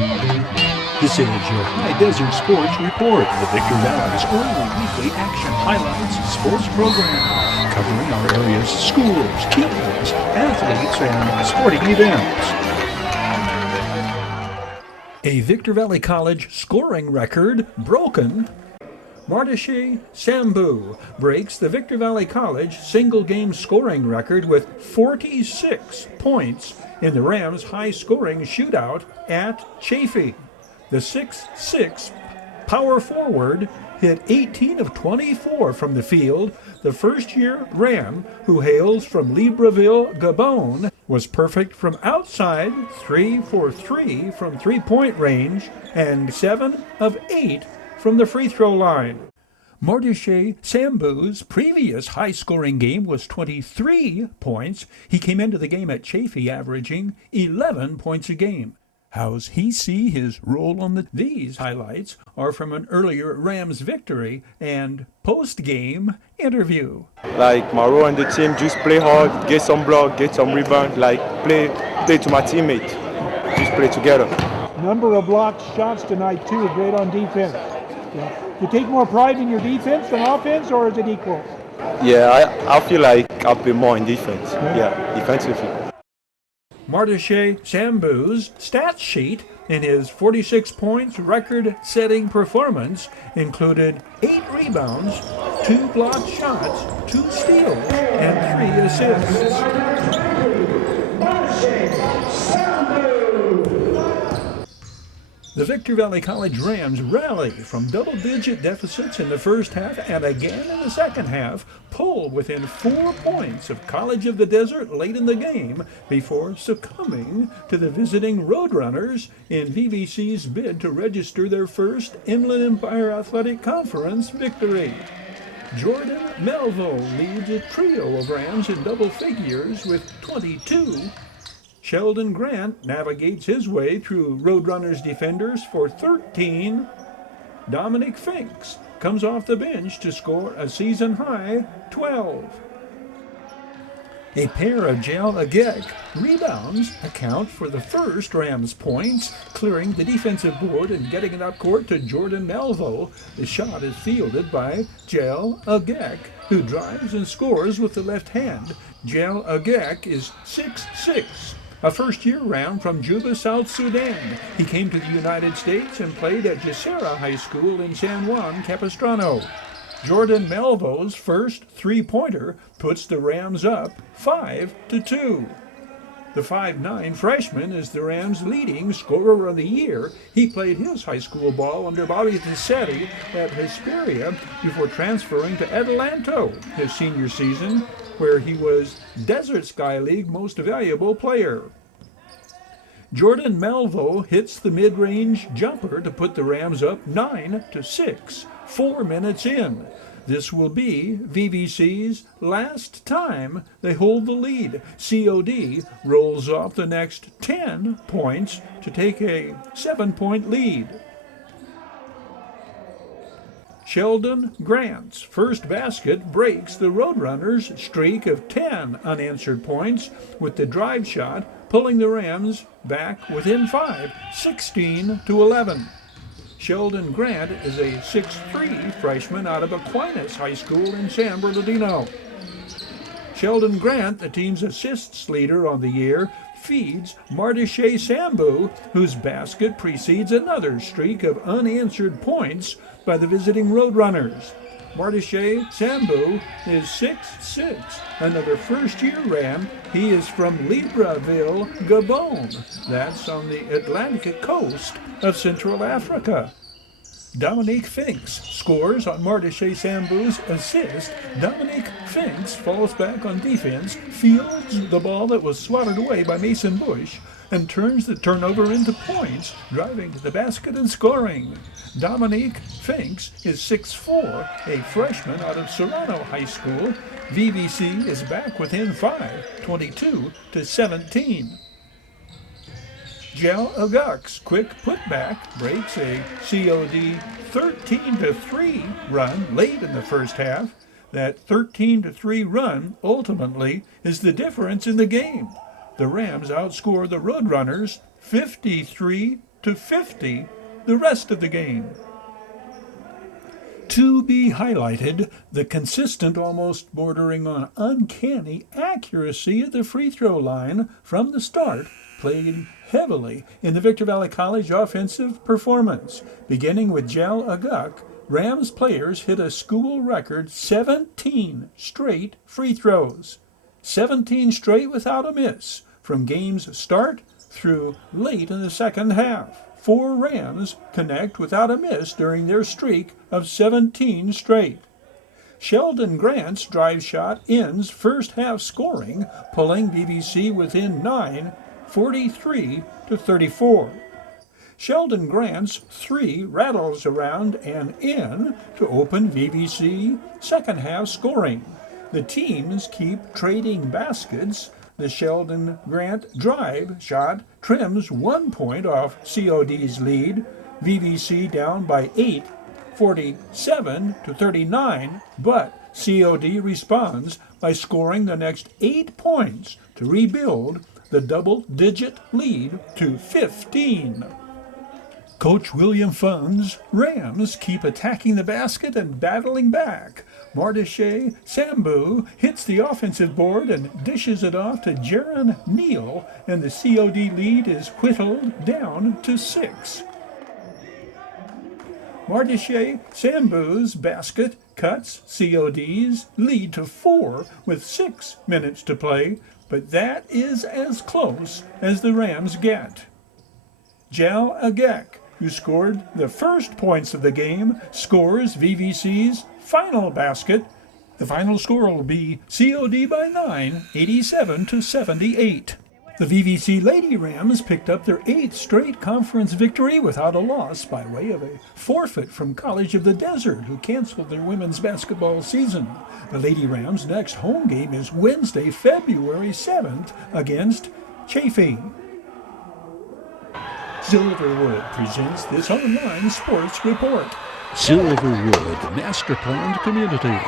This is your Hdsr Sports Report, the Victor Valley's only weekly action highlights sports program, covering our area's schools, teams, athletes, and sporting events. A Victor Valley College scoring record broken. Hdsr Sambu breaks the Victor Valley College single-game scoring record with 46 points in the Rams' high-scoring shootout at Chaffee. The 6'6" power forward hit 18 of 24 from the field. The first-year Ram, who hails from Libreville, Gabon, was perfect from outside, 3 for 3 from three-point range, and 7 of 8 from the free throw line. Hdsr Sambu's previous high-scoring game was 23 points. He came into the game at Chaffee averaging 11 points a game. How's he see his role on these highlights are from an earlier Rams victory and post-game interview. Like my role on the team, just play hard, get some block, get some rebound, like play to my teammate, just play together. Number of blocked shots tonight too, great on defense. Yeah. You take more pride in your defense than offense, or is it equal? Yeah, I feel like I'll be more in defense. Yeah, defensively. Hdsr Sambu's stats sheet in his 46 points record-setting performance included 8 rebounds, 2 blocked shots, 2 steals, and 3 assists. The Victor Valley College Rams rally from double-digit deficits in the first half and again in the second half, pull within 4 points of College of the Desert late in the game before succumbing to the visiting Roadrunners in VVC's bid to register their first Inland Empire Athletic Conference victory. Jordan Melville leads a trio of Rams in double figures with 22. Sheldon Grant navigates his way through Roadrunners defenders for 13. Dominic Finks comes off the bench to score a season-high 12. A pair of Jal Agek rebounds account for the first Rams points, clearing the defensive board and getting it up court to Jordan Melville. The shot is fielded by Jal Agek, who drives and scores with the left hand. Jal Agek is 6'6", a first-year Ram from Juba, South Sudan. He came to the United States and played at Hdsr High School in San Juan Capistrano. Jordan Melville's first three-pointer puts the Rams up 5-2. The 5'9" freshman is the Rams' leading scorer of the year. He played his high school ball under Bobby Tassetti at Hesperia before transferring to Adelanto his senior season, where he was Desert Sky League Most Valuable Player. Jordan Melville hits the mid-range jumper to put the Rams up 9-6, 4 minutes in. This will be VVC's last time they hold the lead. COD rolls off the next 10 points to take a 7-point lead. Sheldon Grant's first basket breaks the Roadrunners' streak of 10 unanswered points with the drive shot, pulling the Rams back within 5, 16-11. Sheldon Grant is a 6'3" freshman out of Aquinas High School in San Bernardino. Sheldon Grant, the team's assists leader on the year, feeds Hdsr Sambu, whose basket precedes another streak of unanswered points by the visiting Roadrunners. Hdsr Sambu is 6'6", another first-year Ram. He is from Libreville, Gabon. That's on the Atlantic coast of Central Africa. Dominique Finks scores on Hdsr Sambu's assist. Dominique Finks falls back on defense, fields the ball that was swatted away by Mason Bush, and turns the turnover into points, driving to the basket and scoring. Dominique Finks is 6'4", a freshman out of Serrano High School. VVC is back within 5, 22-17. Jal Agak's quick putback breaks a COD 13-3 run late in the first half. That 13-3 run ultimately is the difference in the game. The Rams outscore the Roadrunners 53-42. to 50 the rest of the game. To be highlighted, the consistent, almost bordering on uncanny accuracy at the free throw line from the start played heavily in the Victor Valley College offensive performance. Beginning with Jal Aguk, Rams players hit a school record 17 straight free throws. 17 straight without a miss from game's start through late in the second half. 4 Rams connect without a miss during their streak of 17 straight. Sheldon Grant's drive shot ends first half scoring, pulling VVC within 9, 43 to 34. Sheldon Grant's 3 rattles around and in to open VVC second half scoring. The teams keep trading baskets. The Sheldon Grant drive shot trims 1 point off COD's lead. VVC down by 8, 47 to 39, but COD responds by scoring the next 8 points to rebuild the double-digit lead to 15. Coach William Fun's Rams keep attacking the basket and battling back. Hdsr Sambu hits the offensive board and dishes it off to Jaron Neal, and the COD lead is whittled down to 6. Hdsr Sambu's basket cuts COD's lead to 4 with 6 minutes to play, but that is as close as the Rams get. Jal Agek, who scored the first points of the game, scores VVC's final basket. The final score will be COD by 9, 87 to 78. The VVC Lady Rams picked up their 8th straight conference victory without a loss by way of a forfeit from College of the Desert, who canceled their women's basketball season. The Lady Rams' next home game is Wednesday, February 7th against Chafing. Silverwood presents this online sports report. Silverwood Master-Planned Community.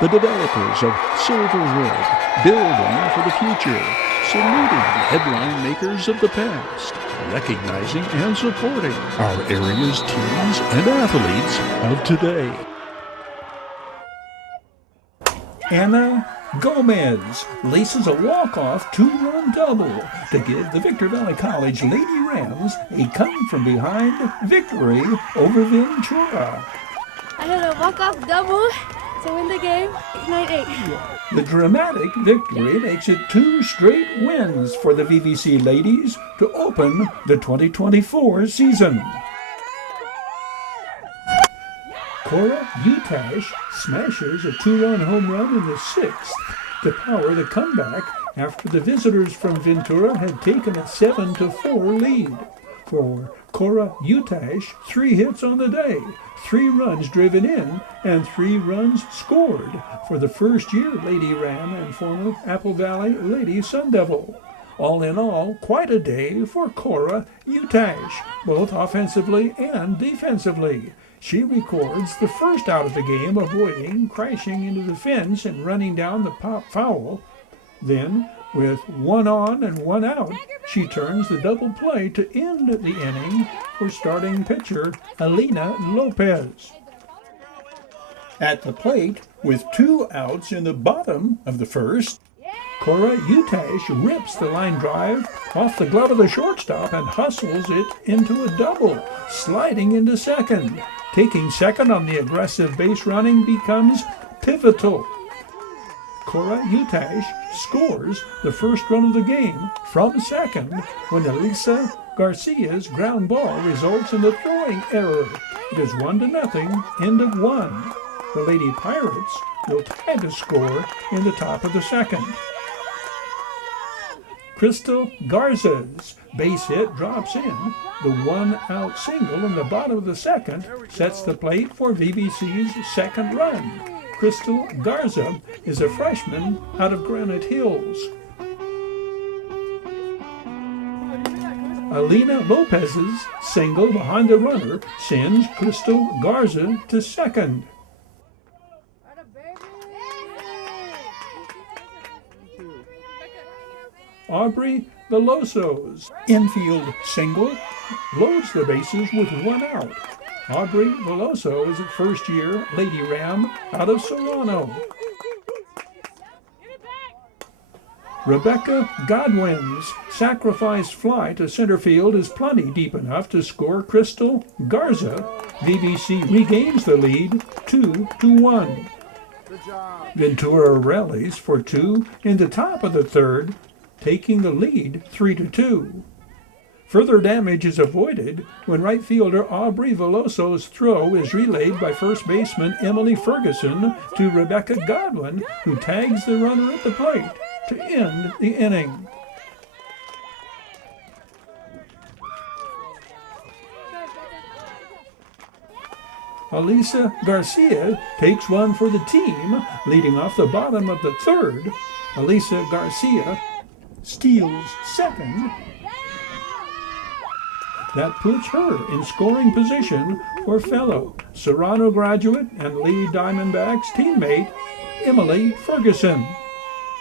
The developers of Silverwood, building for the future, saluting headline makers of the past, recognizing and supporting our area's teams and athletes of today. Anna Gomez laces a walk-off 2-run double to give the Victor Valley College Lady Rams a come-from-behind victory over Ventura. I had a walk-off double to win the game, 9-8. The dramatic victory makes it 2 straight wins for the VVC ladies to open the 2024 season. Cora Utash smashes a 2-run home run in the 6th to power the comeback after the visitors from Ventura had taken a 7-4 lead. For Cora Utash, 3 hits on the day, 3 runs driven in, and 3 runs scored for the first-year Lady Ram and former Apple Valley Lady Sun Devil. All in all, quite a day for Cora Utash, both offensively and defensively. She records the first out of the game, avoiding crashing into the fence and running down the pop foul. Then, with 1 on and 1 out, she turns the double play to end the inning for starting pitcher Alina Lopez. At the plate, with 2 outs in the bottom of the first, Cora Utash rips the line drive off the glove of the shortstop and hustles it into a double, sliding into second. Taking second on the aggressive base running becomes pivotal. Cora Utash scores the first run of the game from second when Elisa Garcia's ground ball results in a throwing error. It is 1-0, end of 1. The Lady Pirates will tie the score in the top of the second. Crystal Garza's base hit drops in. The 1-out single in the bottom of the second sets the plate for VVC's second run. Crystal Garza is a freshman out of Granite Hills. Alina Lopez's single behind the runner sends Crystal Garza to second. Aubrey Veloso's infield single loads the bases with 1 out. Aubrey Veloso is a first-year Lady Ram out of Serrano. Rebecca Godwin's sacrifice fly to center field is plenty deep enough to score Crystal Garza. VBC regains the lead 2-1. Ventura rallies for 2 in the top of the third, taking the lead 3-2. Further damage is avoided when right fielder Aubrey Veloso's throw is relayed by first baseman Emily Ferguson to Rebecca Godwin, who tags the runner at the plate to end the inning. Alisa Garcia takes one for the team, leading off the bottom of the third. Alisa Garcia steals second. That puts her in scoring position for fellow Serrano graduate and Lee Diamondbacks teammate Emily Ferguson.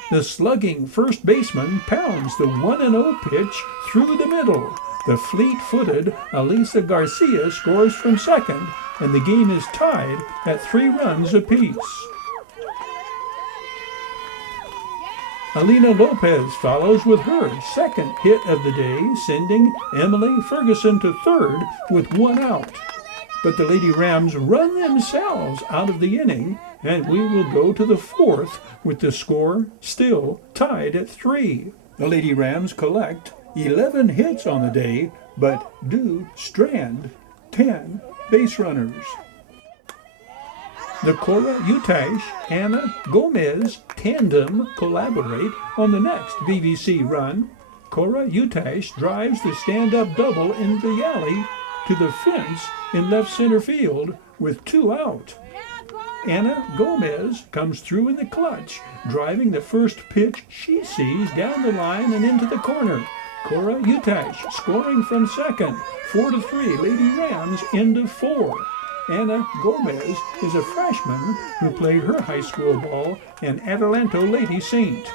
The slugging first baseman pounds the 1-0 pitch through the middle. The fleet-footed Alisa Garcia scores from second, and the game is tied at 3 runs apiece. Alina Lopez follows with her second hit of the day, sending Emily Ferguson to third with 1 out. But the Lady Rams run themselves out of the inning, and we will go to the fourth with the score still tied at 3. The Lady Rams collect 11 hits on the day, but do strand 10 base runners. The Cora Utash, Anna Gomez tandem collaborate on the next VVC run. Cora Utash drives the stand-up double in the alley to the fence in left center field with 2 out. Anna Gomez comes through in the clutch, driving the first pitch she sees down the line and into the corner. Cora Utash scoring from second, 4-3, Lady Rams into 4. Anna Gomez is a freshman who played her high school ball in Adelanto Lady Saint.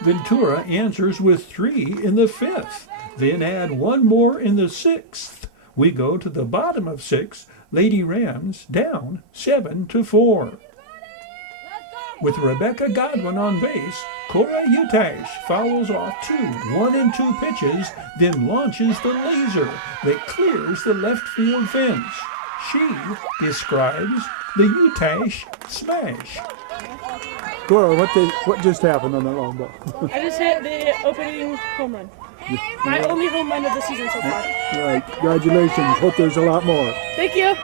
Ventura answers with 3 in the 5th, then add 1 more in the 6th. We go to the bottom of 6, Lady Rams down 7-4. With Rebecca Godwin on base, Cora Utash fouls off 2 1-2 pitches, then launches the laser that clears the left field fence. She describes the Utash smash. Cora, what just happened on that long ball? I just hit the opening home run. My only home run of the season so far. All right, congratulations. Hope there's a lot more. Thank you.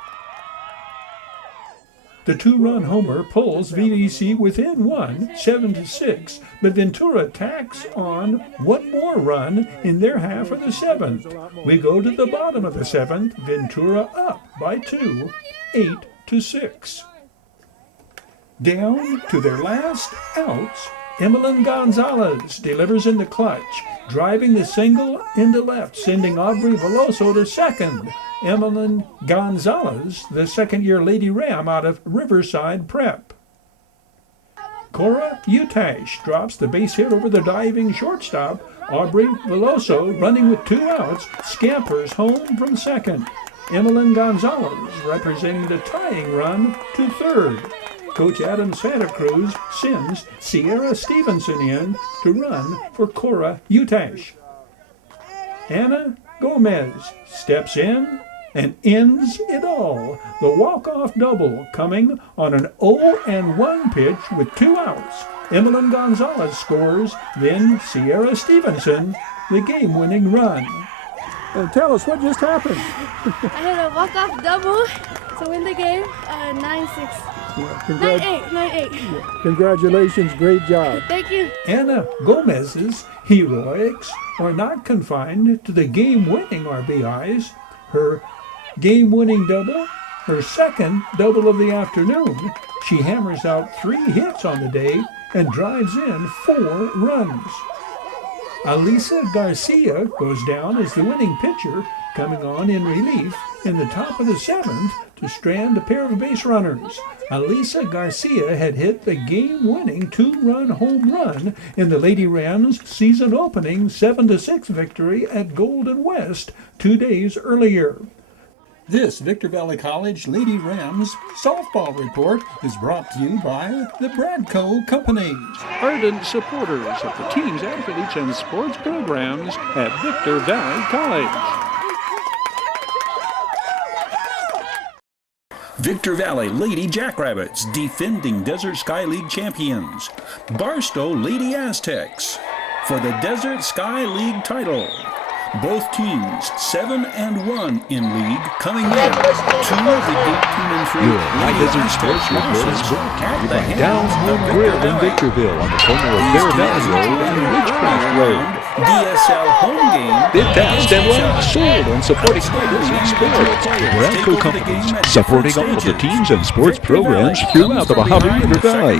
The 2-run homer pulls VVC within 1, 7-6, but Ventura tacks on 1 more run in their half of the 7th. We go to the bottom of the 7th, Ventura up by 2, 8-6. Down to their last outs, Emilyn Gonzalez delivers in the clutch, driving the single into left, sending Aubrey Veloso to second. Emilyn Gonzalez, the second-year Lady Ram out of Riverside Prep. Cora Utash drops the base hit over the diving shortstop. Aubrey Veloso, running with 2 outs, scampers home from second. Emilyn Gonzalez representing the tying run to third. Coach Adam Santa Cruz sends Sierra Stevenson in to run for Cora Utash. Anna Gomez steps in and ends it all. The walk-off double coming on an 0-1 pitch with 2 outs. Emilyn Gonzalez scores, then Sierra Stevenson, the game-winning run. Tell us what just happened. I hit a walk-off double to win the game, 9-6. Yeah, 9-8. yeah, congratulations, great job. Thank you. Anna Gomez's heroics are not confined to the game-winning RBIs. Her game-winning double, her second double of the afternoon, she hammers out 3 hits on the day and drives in 4 runs. Alisa Garcia goes down as the winning pitcher, coming on in relief in the top of the 7th to strand a pair of base runners. Alisa Garcia had hit the game-winning 2-run home run in the Lady Rams' season-opening 7-6 victory at Golden West 2 days earlier. This Victor Valley College Lady Rams softball report is brought to you by the Bradco Company. Ardent supporters of the team's athletes and sports programs at Victor Valley College. Victor Valley Lady Jackrabbits, defending Desert Sky League champions. Barstow Lady Aztecs for the Desert Sky League title. Both teams 7-1 in league, coming in 2 of the 18-3 Your High Desert Sports Report is brought to you by Down Home Grill in Victorville on the corner of Bear Valley Road and Ridgecrest Road. DSL home game. Bid passed and last, sold and supporting players and sports. Bradco Companies, supporting all of the teams and sports programs throughout the Mojave River Valley.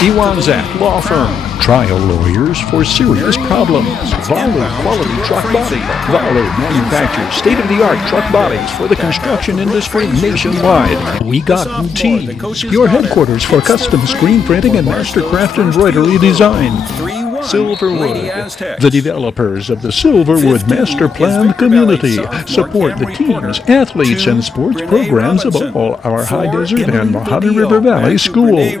Iwanzak Law Firm, trial lawyers for serious problems. Valu Quality Truck Body. Valu manufactures state-of-the-art truck bodies for the construction industry nationwide. We Got Tees, your headquarters for custom screen printing and mastercraft embroidery design. Silverwood, the developers of the Silverwood Master Plan community, support the teams, athletes, and sports programs of all our High Desert and Mojave River Valley schools.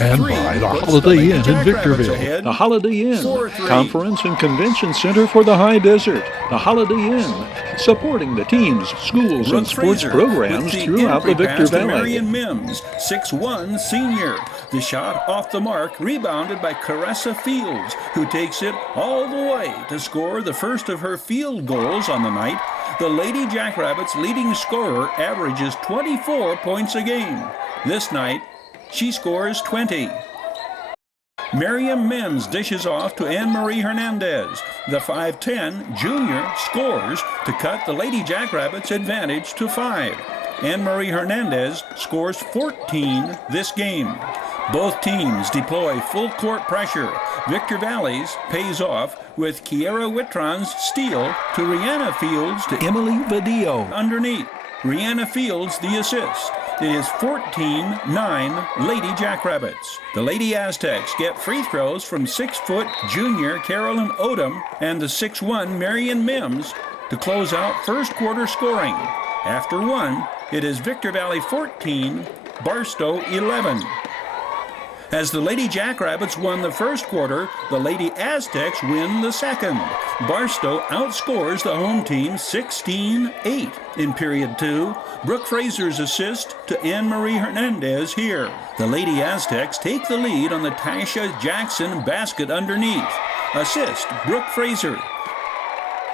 And by the Holiday Inn in Victorville, the Holiday Inn, Conference and Convention Center for the High Desert, the Holiday Inn, supporting the teams, schools, and sports programs throughout the Victor Valley. Marion Mims, 6'1", senior. The shot off the mark, rebounded by Caressa Fields, who takes it all the way to score the first of her field goals on the night. The Lady Jackrabbits' leading scorer averages 24 points a game. This night, she scores 20. Miriam Mims dishes off to Anne-Marie Hernandez. The 5'10" junior scores to cut the Lady Jackrabbits' advantage to 5. Anne-Marie Hernandez scores 14 this game. Both teams deploy full court pressure. Victor Valley's pays off with Kiera Whitron's steal to Rihanna Fields to Emily Vadillo underneath. Rihanna Fields the assist. It is 14-9 Lady Jackrabbits. The Lady Aztecs get free throws from 6-foot junior Carolyn Odom and the 6'1" Marion Mims to close out first quarter scoring. After one, it is Victor Valley 14, Barstow 11. As the Lady Jackrabbits won the first quarter, the Lady Aztecs win the second. Barstow outscores the home team 16-8 in period 2. Brooke Fraser's assist to Anne-Marie Hernandez here. The Lady Aztecs take the lead on the Tasha Jackson basket underneath. Assist, Brooke Fraser.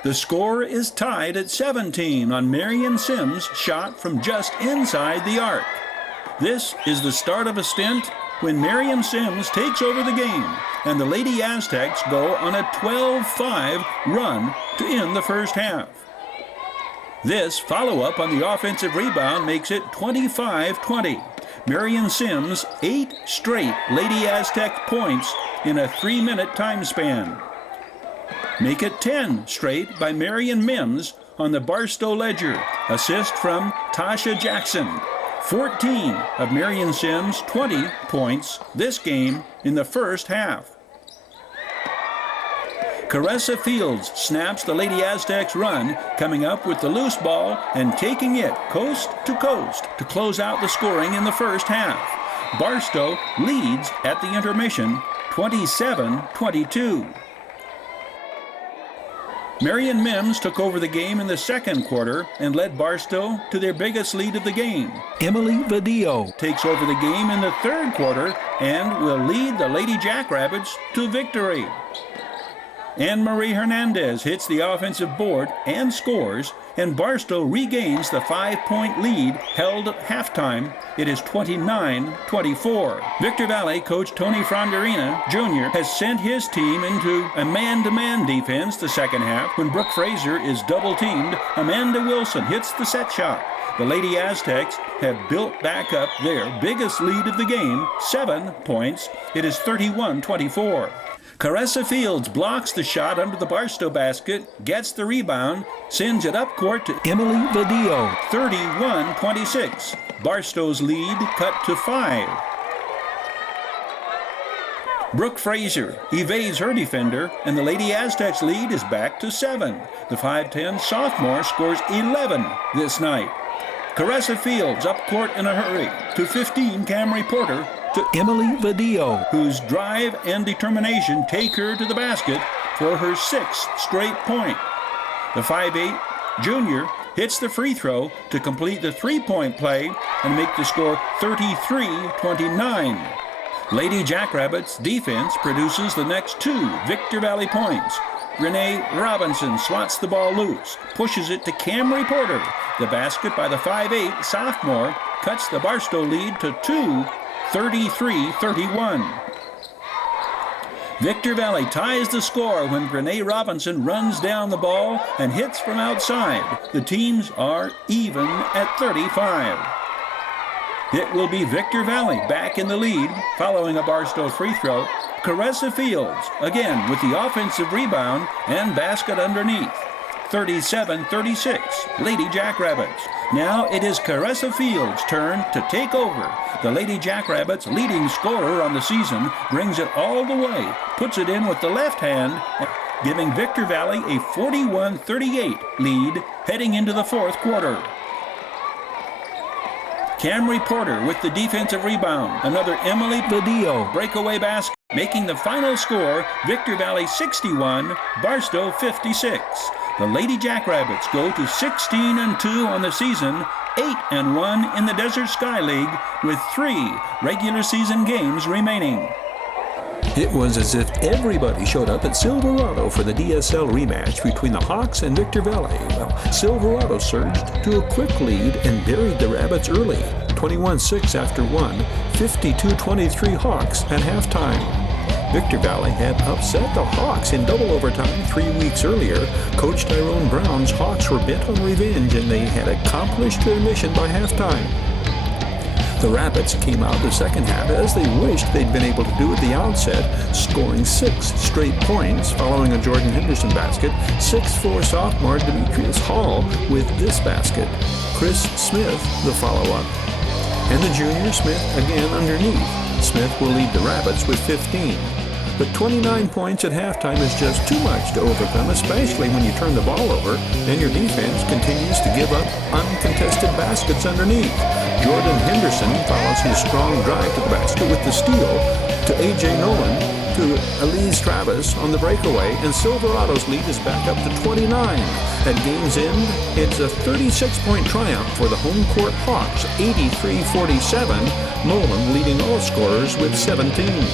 The score is tied at 17 on Marion Sims' shot from just inside the arc. This is the start of a stint when Miriam Sims takes over the game, and the Lady Aztecs go on a 12-5 run to end the first half. This follow-up on the offensive rebound makes it 25-20. Miriam Sims 8 straight Lady Aztec points in a 3-minute time span. Make it 10 straight by Marion Mims on the Barstow ledger. Assist from Tasha Jackson. 14 of Marion Sims' 20 points this game in the first half. Caressa Fields snaps the Lady Aztecs run, coming up with the loose ball and taking it coast to close out the scoring in the first half. Barstow leads at the intermission 27-22. Marion Mims took over the game in the second quarter and led Barstow to their biggest lead of the game. Emily Vadillo takes over the game in the third quarter and will lead the Lady Jackrabbits to victory. Anne-Marie Hernandez hits the offensive board and scores, and Barstow regains the 5-point lead held at halftime. It is 29-24. Victor Valley coach Tony Fronderina Jr. has sent his team into a man-to-man defense the second half. When Brooke Fraser is double-teamed, Amanda Wilson hits the set shot. The Lady Aztecs have built back up their biggest lead of the game, 7 points. It is 31-24. Caressa Fields blocks the shot under the Barstow basket, gets the rebound, sends it up court to Emily Vadillo, 31-26. Barstow's lead cut to 5. Brooke Fraser evades her defender, and the Lady Aztecs lead is back to 7. The 5'10 sophomore scores 11 this night. Caressa Fields up court in a hurry to 15 Camry Porter to Emily Vadillo, whose drive and determination take her to the basket for her 6th straight point. The 5'8 junior hits the free throw to complete the three-point play and make the score 33-29. Lady Jackrabbits defense produces the next 2 Victor Valley points. Renee Robinson swats the ball loose, pushes it to Camry Porter. The basket by the 5'8 sophomore cuts the Barstow lead to 2, 33-31. Victor Valley ties the score when Renee Robinson runs down the ball and hits from outside. The teams are even at 35. It will be Victor Valley back in the lead following a Barstow free throw. Caressa Fields again with the offensive rebound and basket underneath. 37-36, Lady Jackrabbits. Now it is Caressa Fields' turn to take over. The Lady Jackrabbits, leading scorer on the season, brings it all the way, puts it in with the left hand, giving Victor Valley a 41-38 lead heading into the 4th quarter. Camry Porter with the defensive rebound. Another Emily Vadillo breakaway basket, making the final score Victor Valley 61, Barstow 56. The Lady Jackrabbits go to 16-2 on the season, 8-1 in the Desert Sky League, with 3 regular season games remaining. It was as if everybody showed up at Silverado for the DSL rematch between the Hawks and Victor Valley. Well, Silverado surged to a quick lead and buried the Rabbits early, 21-6 after 1, 52-23 Hawks at halftime. Victor Valley had upset the Hawks in double overtime 3 weeks earlier. Coach Tyrone Brown's Hawks were bent on revenge, and they had accomplished their mission by halftime. The Rabbits came out the second half as they wished they'd been able to do at the outset, scoring 6 straight points following a Jordan Henderson basket, 6'4 sophomore Demetrius Hall with this basket, Chris Smith the follow-up, and the junior Smith again underneath. Smith will lead the Rabbits with 15. But 29 points at halftime is just too much to overcome, especially when you turn the ball over and your defense continues to give up uncontested baskets underneath. Jordan Henderson follows his strong drive to the basket with the steal to A.J. Nolan to Elise Travis on the breakaway, and Silverado's lead is back up to 29. At game's end, it's a 36-point triumph for the home court Hawks, 83-47, Nolan leading all scorers with 17.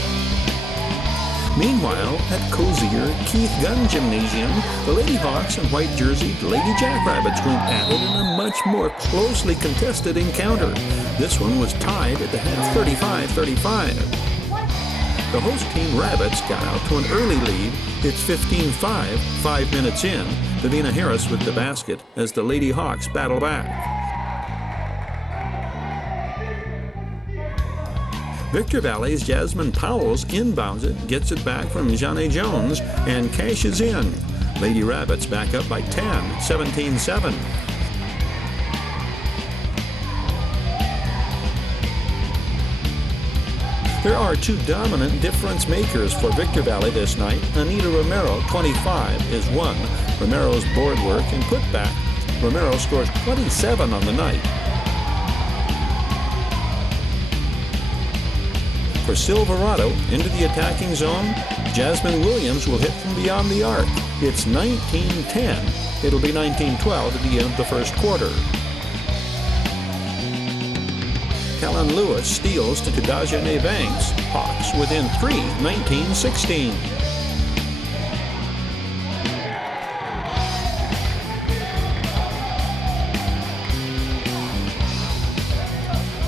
Meanwhile, at Cozier Keith Gunn Gymnasium, the Lady Hawks and white jerseyed Lady Jackrabbits went at it in a much more closely contested encounter. This one was tied at the half 35-35. The host team Rabbits got out to an early lead. It's 15-5, 5 minutes in. Davina Harris with the basket as the Lady Hawks battle back. Victor Valley's Jasmine Powells inbounds it, gets it back from Janae Jones, and cashes in. Lady Rabbits back up by 10, 17-7. There are 2 dominant difference makers for Victor Valley this night. Anita Romero, 25, is 1. Romero's board work and putback. Romero scores 27 on the night. For Silverado, into the attacking zone, Jasmine Williams will hit from beyond the arc. It's 19-10. It'll be 19-12 at the end of the first quarter. Kellen Lewis steals to Kadajane Banks. Hawks within 3, 19-16.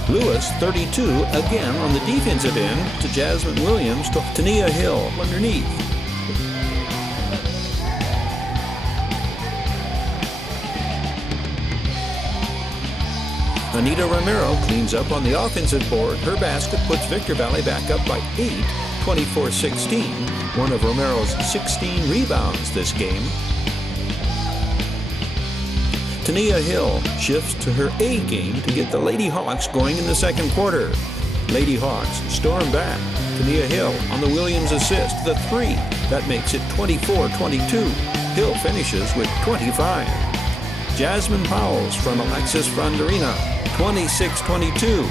Lewis, 32, again on the defensive end to Jasmine Williams to Tania Hill underneath. Anita Romero cleans up on the offensive board. Her basket puts Victor Valley back up by 8, 24-16, one of Romero's 16 rebounds this game. Tania Hill shifts to her A game to get the Lady Hawks going in the second quarter. Lady Hawks storm back. Tania Hill on the Williams assist, the three. That makes it 24-22. Hill finishes with 25. Jasmine Powles from Alexis Fronderina, 26-22.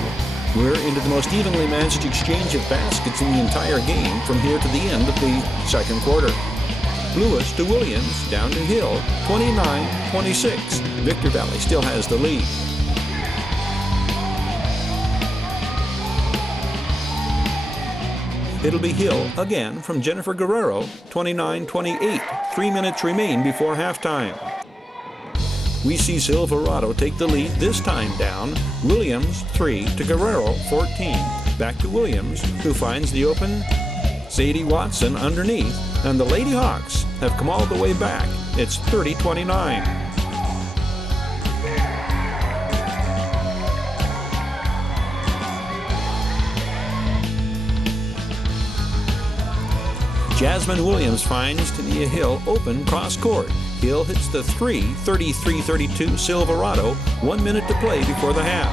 We're into the most evenly matched exchange of baskets in the entire game from here to the end of the second quarter. Lewis to Williams, down to Hill, 29-26. Victor Valley still has the lead. It'll be Hill again from Jennifer Guerrero, 29-28. 3 minutes remain before halftime. We see Silverado take the lead, this time down. Williams, 3 to Guerrero, 14. Back to Williams, who finds the open Sadie Watson underneath, and the Lady Hawks have come all the way back. It's 30-29. Jasmine Williams finds Tania Hill open cross court. Hill hits the three, 33-32 Silverado. 1 minute to play before the half.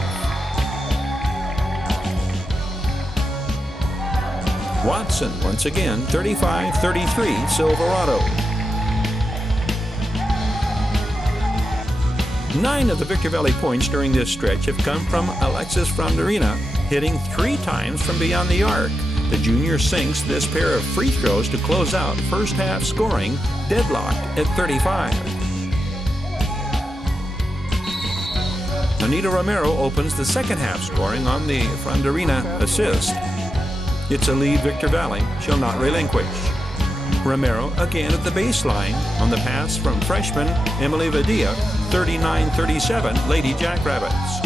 Watson once again, 35-33 Silverado. 9 of the Victor Valley points during this stretch have come from Alexis Fronderina, hitting 3 times from beyond the arc. The junior sinks this pair of free throws to close out first half scoring, deadlocked at 35. Anita Romero opens the second half scoring on the Fronderina assist. It's a lead Victor Valley shall not relinquish. Romero again at the baseline on the pass from freshman Emily Vadia, 39-37 Lady Jackrabbits.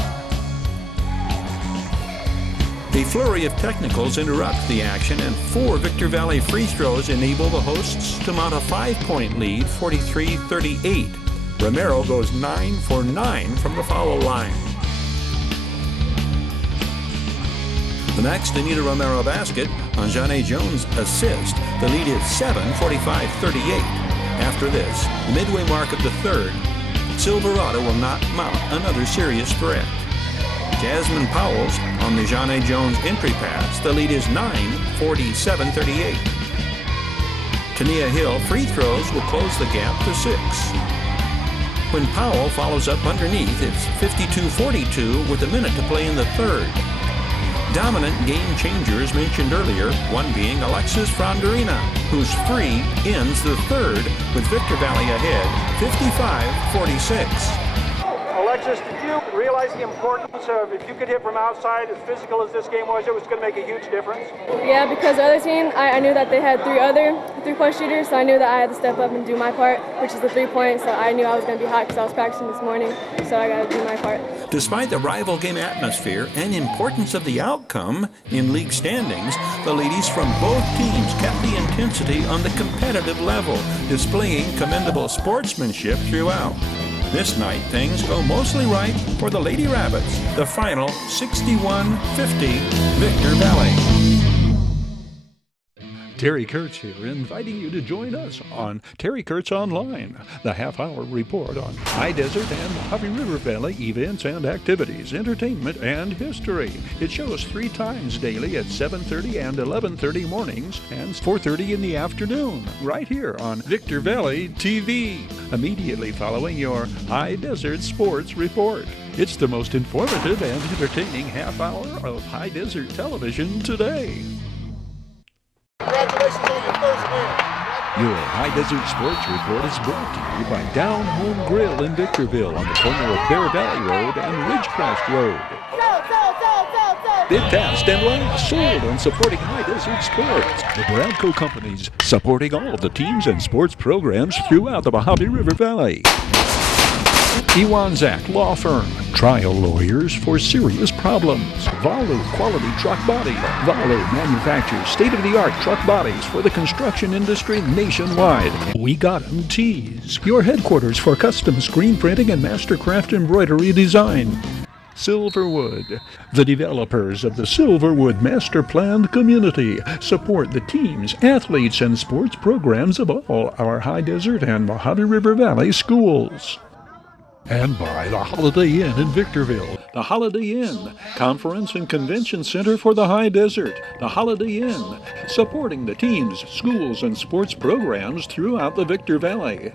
A flurry of technicals interrupt the action, and 4 Victor Valley free throws enable the hosts to mount a 5-point lead, 43-38. Romero goes 9 for 9 from the foul line. The next Anita Romero basket on Janae Jones' assist. The lead is 7, 45-38. After this, the midway mark of the third, Silverado will not mount another serious threat. Jasmine Powles on the Janae Jones entry pass. The lead is 9, 47-38. Tania Hill free throws will close the gap to 6. When Powell follows up underneath, it's 52-42 with a minute to play in the third. Dominant game changers mentioned earlier, one being Alexis Fronderina, whose free ends the third with Victor Valley ahead, 55-46. Alexis, did you realize the importance of if you could hit from outside, as physical as this game was, it was going to make a huge difference? Yeah, because the other team, I knew that they had 3 other three-point shooters, so I knew that I had to step up and do my part, which is the 3-point, so I knew I was going to be hot because I was practicing this morning, so I got to do my part. Despite the rival game atmosphere and importance of the outcome in league standings, the ladies from both teams kept the intensity on the competitive level, displaying commendable sportsmanship throughout. This night, things go mostly right for the Lady Rabbits. The final 61-50 Victor Valley. Terry Kurtz here, inviting you to join us on Terry Kurtz Online, the half-hour report on Hdsr and Mojave River Valley events and activities, entertainment, and history. It shows 3 times daily at 7:30 and 11:30 mornings and 4:30 in the afternoon, right here on Victor Valley TV, immediately following your Hdsr Sports Report. It's the most informative and entertaining half-hour of Hdsr television today. Congratulations on your first win. Your Hdsr Sports Report is brought to you by Down Home Grill in Victorville on the corner of Bear Valley Road and Ridgecrest Road. Bid fast and last, sold and supporting Hdsr Sports. The Bradco companies supporting all the teams and sports programs throughout the Mojave River Valley. Iwanzak Law Firm, trial lawyers for serious problems. Valu Quality Truck Body. Valu manufactures state-of-the-art truck bodies for the construction industry nationwide. We Got 'em Tees, your headquarters for custom screen printing and mastercraft embroidery design. Silverwood. The developers of the Silverwood Master Planned Community support the teams, athletes, and sports programs of all our High Desert and Mojave River Valley schools. And by the Holiday Inn in Victorville. The Holiday Inn, Conference and Convention Center for the High Desert. The Holiday Inn, supporting the teams, schools, and sports programs throughout the Victor Valley.